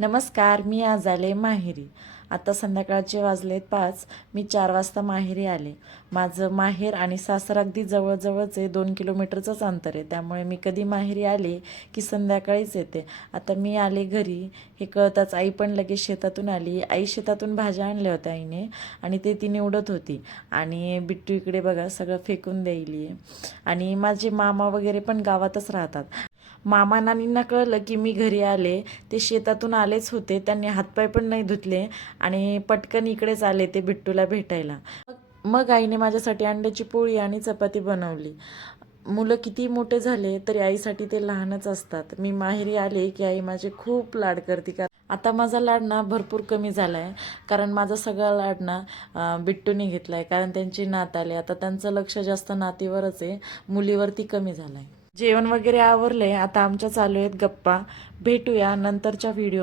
नमस्कार. मी आज आले माहेरी. आता संध्याकाळचे वाजलेत 5. मी 4 वाजता माहेरी आले. माझं माहेर आणि सासर अगदी जवळजवळच आहे, 2 किलोमीटरचंच अंतर आहे. त्यामुळे मी कधी माहेरी आले की संध्याकाळीच येते. आता मी आले घरी हे कळताच आई पण लगेच शेतातून आली. आई शेतातून भाज्या आणल्या होत्या आईने आणि ते ती निवडत होती. आणि बिट्टू इकडे बघा सगळं फेकून द्यायली आहे. आणि माझे मामा वगैरे पण गावातच राहतात. मामा नानींना कळलं की मी घरी आले. ते शेतातून आलेच होते. त्यांनी हातपाय पण नाही धुतले आणि पटकन इकडेच आले ते बिट्टूला भेटायला. मग आईने माझ्यासाठी अंड्याची पोळी आणि चपाती बनवली. मुलं किती मोठे झाले तरी आईसाठी ते लहानच असतात. मी माहेरी आले की आई माझे खूप लाड करते. आता माझा लाड ना भरपूर कमी झाला आहे, कारण माझा सगळा लाड ना बिट्टूने घेतला आहे. कारण त्यांची नात आले. आता त्यांचं लक्ष जास्त नातीवरच आहे, मुलीवरती कमी झालं आहे. जेवण वगैरे आवरले. आता आमच्या चालू आहेत गप्पा. भेटूया नंतरच्या व्हिडिओ.